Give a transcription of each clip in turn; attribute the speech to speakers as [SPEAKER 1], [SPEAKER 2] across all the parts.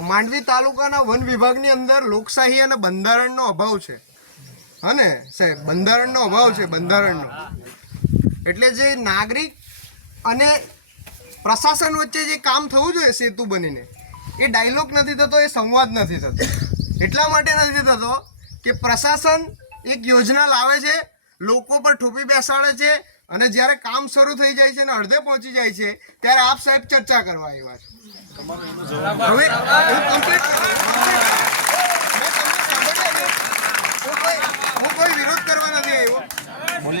[SPEAKER 1] માંડવી તાલુકાના વન વિભાગની અંદર લોકશાહી અને બંધારણનો અભાવ છે. હને, સાહેબ? બંધારણનો અભાવ છે, બંધારણનો. એટલે જે નાગરિક અને પ્રશાસન વચ્ચે જે કામ થવું જોઈએ સેતુ બનીને, એ ડાયલોગ નથી થતો, એ સંવાદ નથી થતો. એટલા માટે નથી થતો કે પ્રશાસન એક યોજના લાવે છે, લોકો પર ઠોપી બેસાડે છે, અને જ્યારે કામ શરૂ થઈ જાય છે અને અડધે પહોંચી જાય છે, ત્યારે આપ સાહેબ ચર્ચા કરવા આવ્યા છે. હવે હું કમ્પ્લીટ હું કોઈ- વિરોધ કરવા નથી આવ્યો.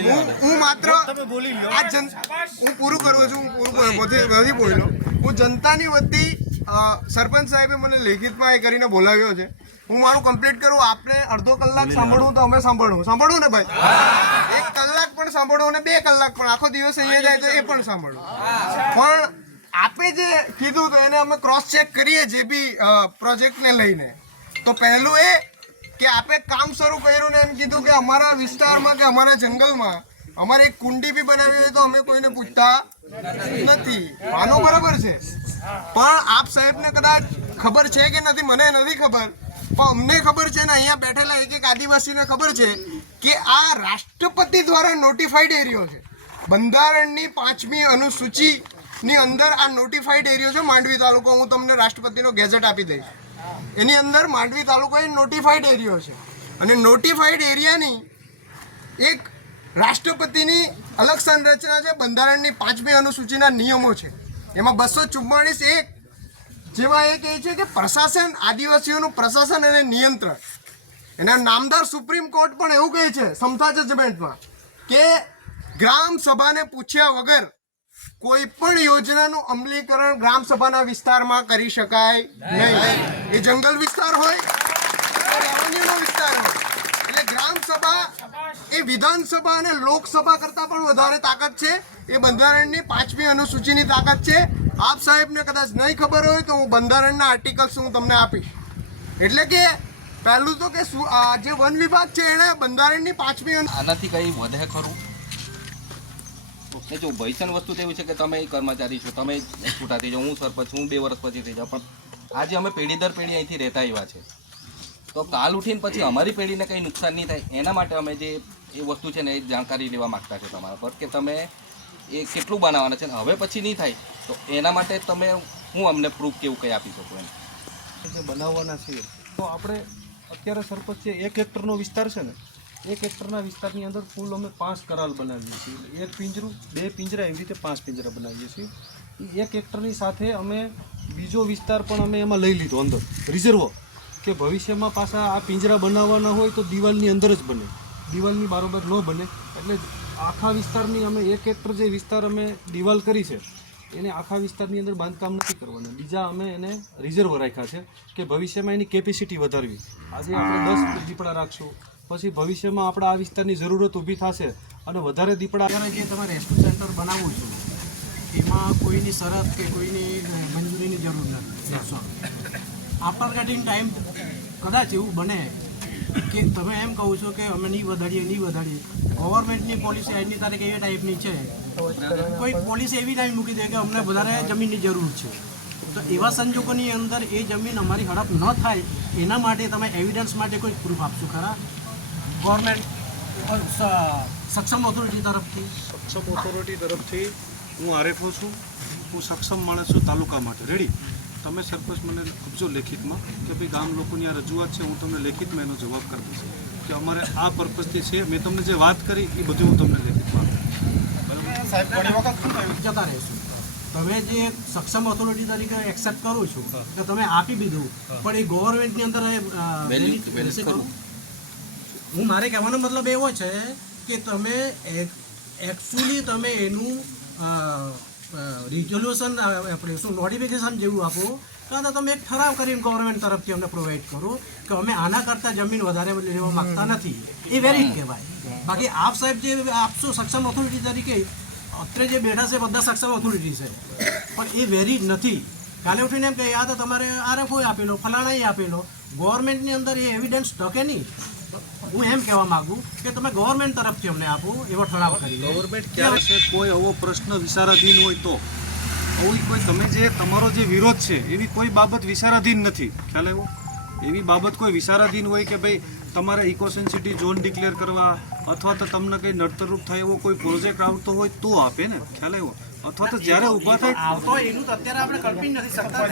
[SPEAKER 1] હું હું માત્ર આ જન હું પૂરું કરું છું હું પૂરું નથી બોલ્યો હું જનતાની વતી સરપંચ સાહેબે મને લેખિતમાં એ કરીને બોલાવ્યો છે. હું મારું કમ્પ્લીટ કરું. આપને અડધો કલાક સાંભળવું તો અમે સાંભળવું સાંભળવું ને ભાઈ? એક કલાક પણ સાંભળવું ને બે કલાક પણ. આખો દિવસ અહીંયા જાય તો એ પણ સાંભળવું પણ આપે જે કીધું તો એને અમે ક્રોસ ચેક કરીએ જે બી પ્રોજેક્ટને લઈને. તો પહેલું એ કે આપે કામ શરૂ કર્યું ને એમ કીધું કે અમારા વિસ્તારમાં કે અમારા જંગલમાં અમારે એક કુંડી બી બનાવી હોય તો અમે કોઈને પૂછતા નથી. માનો બરાબર છે. પણ આપ સાહેબને કદાચ ખબર છે કે નથી, મને નથી ખબર, પણ અમને ખબર છે ને અહીંયા બેઠેલા એક એક આદિવાસીને ખબર છે કે આ રાષ્ટ્રપતિ દ્વારા નોટિફાઈડ એરિયો છે. બંધારણની પાંચમી અનુસૂચિની અંદર આ નોટિફાઈડ એરિયો છે માંડવી તાલુકો. હું તમને રાષ્ટ્રપતિનો ગેઝેટ આપી દઈશ. એની અંદર માંડવી તાલુકો એ નોટિફાઈડ એરિયો છે. અને નોટિફાઈડ એરિયાની એક રાષ્ટ્રપતિની અલગ સંરચના છે, બંધારણની પાંચમી અનુસૂચિના નિયમો છે. એમાં બસો ચુમ્માળીસ એક જેમાં એ કહે છે કે પ્રશાસન, આદિવાસીઓનું પ્રશાસન અને નિયંત્રણ. એના નામદાર સુપ્રીમ કોર્ટ પણ એવું કહે છે સમતા જજમેન્ટમાં કે ગ્રામ સભાને પૂછ્યા વગર કોઈ પણ યોજનાનું અમલીકરણ ગ્રામ સભાના વિસ્તારમાં કરી શકાય નહીં. એ જંગલ વિસ્તાર હોય રેવન્યુનો વિસ્તાર હોય. એટલે ગ્રામ એ વિધાનસભા અને લોકસભા કરતાં પણ વધારે તાકાત છે. એ બંધારણની પાંચમી અનુસૂચિની તાકાત છે. આપ સાહેબને કદાચ નહીં ખબર હોય તો હું બંધારણના આર્ટિકલ્સ હું તમને આપીશ. એટલે કે પહેલું તો કે જે વન વિભાગ છે એણે બંધારણની પાંચમી
[SPEAKER 2] આનાથી કંઈ વધે ખરું? ને જો ભયસન વસ્તુ તો એવી છે કે તમે કર્મચારી છો તમે છૂટા થઈ જાઓ હું સરપંચ છું, હું બે વર્ષ પછી થઈ જાઉં પણ આજે અમે પેઢી દર પેઢી અહીંથી રહેતા આવ્યા છે. તો કાલ ઉઠીને પછી અમારી પેઢીને કંઈ નુકસાન નહીં થાય એના માટે અમે જે એ વસ્તુ છે ને એ જાણકારી લેવા માગતા છે તમારા પર કે તમે એ કેટલું બનાવવાના છે ને હવે પછી નહીં થાય તો એના માટે તમે હું અમને પ્રૂફ કેવું કંઈ આપી શકો એમ.
[SPEAKER 3] જે બનાવવાના છીએ તો આપણે અત્યારે સરપંચ છે એક હેક્ટરનો વિસ્તાર છે ને એક હેક્ટરના વિસ્તારની અંદર કુલ અમે પાંચ કરાલ બનાવીએ છીએ. એક પિંજરું, બે પિંજરા એવી રીતે પાંચ પિંજરા બનાવીએ છીએ. એક હેક્ટરની સાથે અમે બીજો વિસ્તાર પણ અમે એમાં લઈ લીધો અંદર, રિઝર્વ. કે ભવિષ્યમાં પાછા આ પિંજરા બનાવવાના હોય તો દિવાલની અંદર જ બને. દિવાલની બારોબર ન બને. એટલે આખા વિસ્તારની અમે એક હેક્ટર જે વિસ્તાર અમે દિવાલ કરી છે, એને આખા વિસ્તારની અંદર બાંધકામ નથી કરવાના. બીજા અમે એને રિઝર્વ રાખ્યા છે કે ભવિષ્યમાં એની કેપેસિટી વધારવી. આજે આપણે દસ દીપડા રાખશું. પછી ભવિષ્યમાં આપણે આ વિસ્તારની જરૂરત ઊભી થશે અને વધારે દીપડા
[SPEAKER 4] અત્યારે જે તમે રેસ્ક્યુ સેન્ટર બનાવો છો એમાં કોઈની શરત કે કોઈની મંજૂરીની જરૂર નથી. આપાતકાલીન ટાઈમ કદાચ એવું બને કે તમે એમ કહો છો કે અમે નહીં વધારીએ નહીં વધારીએ. ગવર્મેન્ટની પોલિસી આજની તારીખે એ ટાઈપની છે. કોઈ પોલિસી એવી ટાઈમ મૂકી દે કે અમને વધારે જમીનની જરૂર છે. તો એવા સંજોગોની અંદર એ જમીન અમારી હડપ ન થાય એના માટે તમે એવિડન્સ માટે કોઈ પ્રૂફ આપશો ખરા? ગવર્મેન્ટ સક્ષમ ઓથોરિટી તરફથી.
[SPEAKER 3] સક્ષમ ઓથોરિટી તરફથી હું આરએફઓ છું. હું સક્ષમ માણસ છું તાલુકા માટે. રેડી તમે સરપંચ મને આપજો લેખિતમાં કે ભાઈ ગામ લોકોની આ રજૂઆત છે હું તમને લેખિતમાં એનો જવાબ કરી દઈશ. કે અમારે આ પર્પઝથી છે. મેં તમને જે વાત કરી એ બધું હું તમને લેખિતમાં આપીશ.
[SPEAKER 4] જતા રહેશું. તમે જે સક્ષમ ઓથોરિટી તરીકે એક્સેપ્ટ કરો છો કે તમે આપી દીધું પણ એ ગવર્મેન્ટની અંદર એ, અ,
[SPEAKER 2] Valid-
[SPEAKER 4] valid
[SPEAKER 2] valid
[SPEAKER 4] રહેશે
[SPEAKER 2] ખરું.
[SPEAKER 4] ખરું? હું મારે કહેવાનો મતલબ એવો છે કે તમે એકચ્યુઅલી તમે એનું રિઝોલ્યુશન આપણે શું નોટિફિકેશન જેવું આપો કાં તો તમે એક ઠરાવ કરીને ગવર્મેન્ટ તરફથી અમને પ્રોવાઈડ કરો કે અમે આના કરતાં જમીન વધારે લેવા માગતા નથી. એ વેરી કહેવાય. બાકી આપ સાહેબ જે આપશો સક્ષમ ઓથોરિટી તરીકે અત્યારે જે બેઠા છે બધા સક્ષમ ઓથોરિટી છે. પણ એ વેરી નથી. કાલે ઉઠીને એમ કે આ તો તમારે આરએફઓ આપેલો ફલાણાએ આપેલો. ગવર્મેન્ટની અંદર એ એવિડન્સ ટકે નહીં. હું એમ કહેવા માંગુ કે તમે ગવર્મેન્ટ તરફથી અમને આપો, એવો ઠરાવ કરી
[SPEAKER 3] ગવર્મેન્ટ ક્યારે કોઈ એવો પ્રશ્ન વિચારાધીન હોય તો. આવી કોઈ તમે જે, તમારો જે વિરોધ છે એવી કોઈ બાબત વિચારાધીન નથી. ખ્યાલ એવો એવી બાબત કોઈ વિચારાધીન હોય કે ભાઈ, તમારે ઇકો સેન્સિટી ઝોન ડિક્લેર કરવા, અથવા તો તમને કંઈ નડતરરૂપ થાય એવો કોઈ પ્રોજેક્ટ આવતો હોય તો આપે ને? ખ્યાલ આવ્યો? અથવા તો જ્યારે ઊભા થાય
[SPEAKER 4] આવતો એનું તો અત્યારે આપણે કલ્પી નથી શકતા.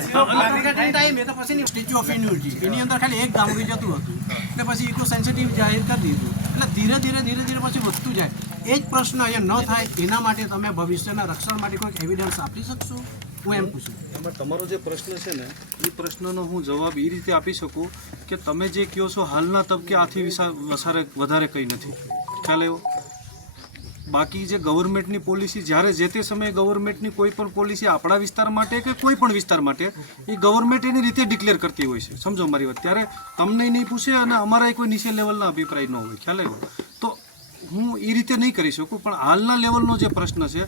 [SPEAKER 4] ટાઈમ એ તો પછી સ્ટેચ્યુ ઓફ યુનિટી એની અંદર ખાલી એક ગામડું જતું હતું. એટલે પછી ઇકો સેન્સિટિવ જાહેર કરી દીધું. એટલે ધીરે ધીરે ધીરે ધીરે પછી વધતું જાય. એ જ પ્રશ્ન અહીંયા ન થાય એના માટે તમે ભવિષ્યના રક્ષણ માટે કોઈક એવિડન્સ આપી શકશો? હું એમ પૂછું.
[SPEAKER 3] એમાં તમારો જે પ્રશ્ન છે ને એ પ્રશ્નનો હું જવાબ એ રીતે આપી શકું કે તમે જે કહો છો હાલના તબકે આથી વધારે કંઈ નથી. ખ્યાલ આવ્યો? બાકી જે ગવર્મેન્ટની પોલિસી જ્યારે જે તે સમયે ગવર્મેન્ટની કોઈ પણ પોલિસી આપણા વિસ્તાર માટે કે કોઈ પણ વિસ્તાર માટે, એ ગવર્મેન્ટ એની રીતે ડિક્લેર કરતી હોય છે. સમજો મારી વાત. ત્યારે તમને નહીં પૂછે અને અમારા કોઈ નીચે લેવલના અભિપ્રાય ન હોય. ખ્યાલ આવ્યો? તો હું એ રીતે નહીં કરી શકું, પણ હાલના લેવલનો જે પ્રશ્ન છે